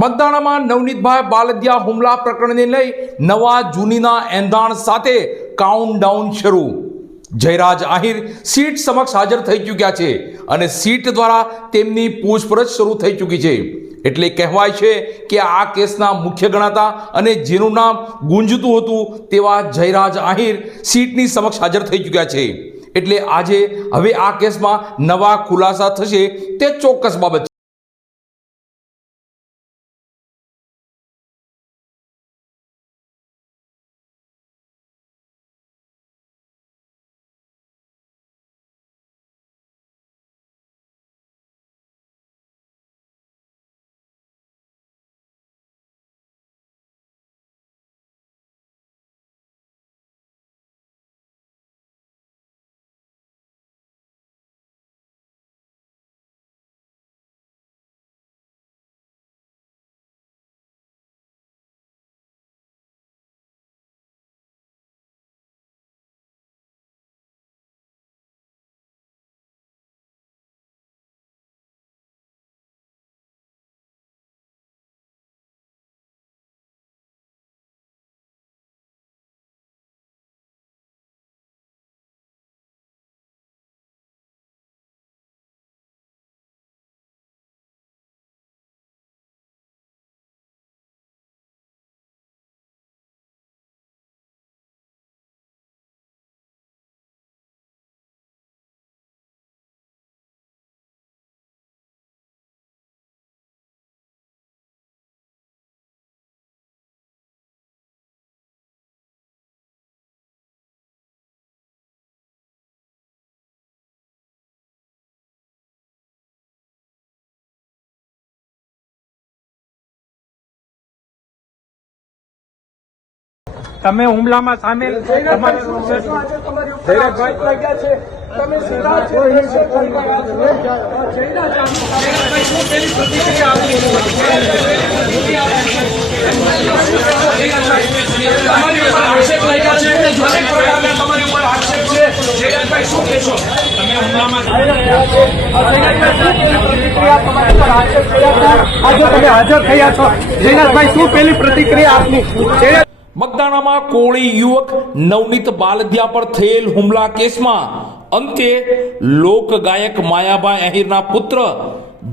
બગદાણામાં નવનીતભાઈ બાલદિયા હુમલા પ્રકરણને લઈ નવા જૂનીના એંધાણ સાથે કાઉન્ટડાઉન શરૂ. જયરાજ આહિર સીટ સમક્ષ હાજર થઈ ચૂક્યા છે અને સીટ દ્વારા તેમની પૂછપરછ શરૂ થઈ ચૂકી છે. એટલે કહેવાય છે કે આ કેસના મુખ્ય ગણાતા અને જેનું નામ ગુંજતું હતું તેવા જયરાજ આહિર સીટની સમક્ષ હાજર થઈ ચૂક્યા છે. એટલે આજે હવે આ કેસમાં નવા ખુલાસા થશે તે ચોક્કસ બાબત છે. તમે હુમલામાં સામેલ તમારે શું છે? જયરાજભાઈ છે તમે સીધા છે હાજર થયા છો. જયરાજભાઈ શું પહેલી પ્રતિક્રિયા આપની? બગદાણામાં કોળી યુવક નવનીત બાલદિયા પર થયેલ હુમલા કેસમાં અંતે લોક ગાયક માયાભાઈ આહિરના પુત્ર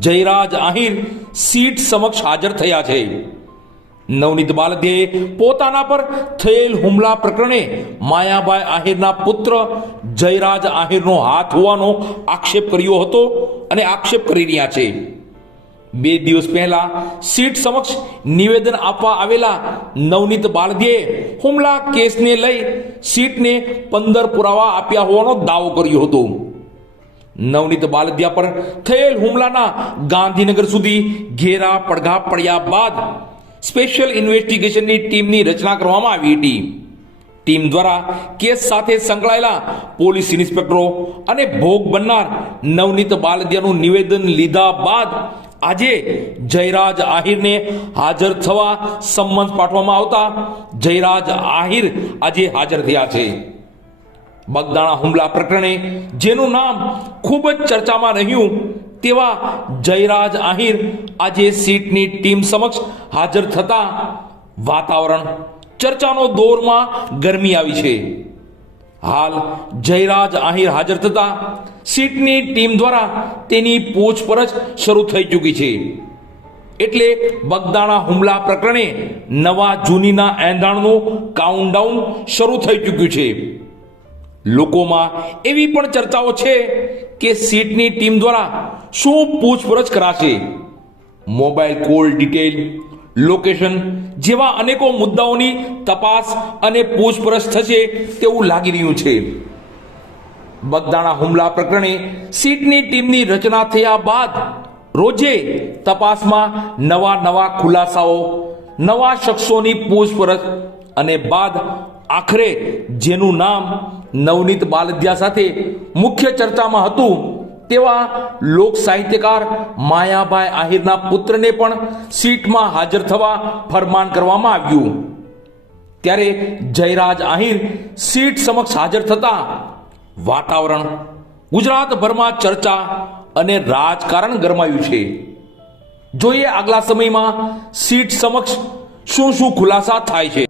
જયરાજ આહિર સીટ સમક્ષ હાજર થયા છે. નવનીત બાલદિયાએ પોતાના પર થયેલ હુમલા પ્રકરણે માયાભાઈ આહિરના પુત્ર જયરાજ આહિરનો હાથ હોવાનો આક્ષેપ કર્યો હતો અને આક્ષેપ કરી રહ્યા છે. 2 દિવસ પહેલા સીટ સમક્ષ નિવેદન આપવા આવેલા નવનીત બાલદિયાએ હુમલા કેસને લઈ સીટને 15 પુરાવા આપ્યા હોવાનો દાવો કર્યો હતો. નવનીત બાલદિયા પર થયેલ હુમલાના ગાંધીનગર સુધી ઘેરા પડઘા પડ્યા બાદ સ્પેશિયલ ઇન્વેસ્ટિગેશનની ટીમની રચના કરવામાં આવી હતી. ટીમ દ્વારા કેસ સાથે સંકળાયેલા પોલીસ ઇન્સ્પેક્ટરો અને ભોગ બનનાર નવનીત બાલદિયાનું નિવેદન લીધા બાદ આજે જયરાજ આહિરને હાજર થવા સંમત પાઠવવામાં આવતા જયરાજ આહિર આજે હાજર થયા છે. બગદાણા હુમલા પ્રકરણે જેનું નામ ખૂબ જ ચર્ચામાં રહ્યું તેવા જયરાજ આહિર આજે સીટની ટીમ સમક્ષ હાજર થતા વાતાવરણ ચર્ચાનો દોરમાં ગરમી આવી છે. હાલ જયરાજ આહિર હાજર થતા સીટની ટીમ દ્વારા તેની પૂછપરછ શરૂ થઈ ચૂકી છે. એટલે બગદાણા હુમલા પ્રકરણે નવા જૂનીના એંધાણનું કાઉન્ટડાઉન શરૂ થઈ ચૂક્યું છે. લોકોમાં એવી પણ ચર્ચાઓ છે કે સીટની ટીમ દ્વારા શું પૂછપરછ કરાશે, મોબાઈલ કોલ ડિટેલ, લોકેશન જેવા અનેકો મુદ્દાઓની તપાસ અને પૂછપરછ થશે તેવું લાગી રહ્યું છે. બગદાણા હુમલા પ્રકરણે સીટની ટીમની રચના થયા બાદ રોજે તપાસમાં નવા ખુલાસાઓ, નવા શખ્સોની પૂછપરછ અને બાદ આખરે જેનું નામ નવનીત બાલદિયા સાથે મુખ્ય ચર્ચામાં હતું તેવા લોક સાહિત્યકાર માયાભાઈ આહિરના પુત્રને પણ સીટમાં હાજર થવા ફરમાન કરવામાં આવ્યું. ત્યારે જયરાજ આહિર સીટ સમક્ષ હાજર થતા વાતાવરણ ગુજરાતભરમાં ચર્ચા અને રાજકારણ ગરમાયું છે. જોઈએ આગલા સમયમાં સીટ સમક્ષ શું ખુલાસા થાય છે.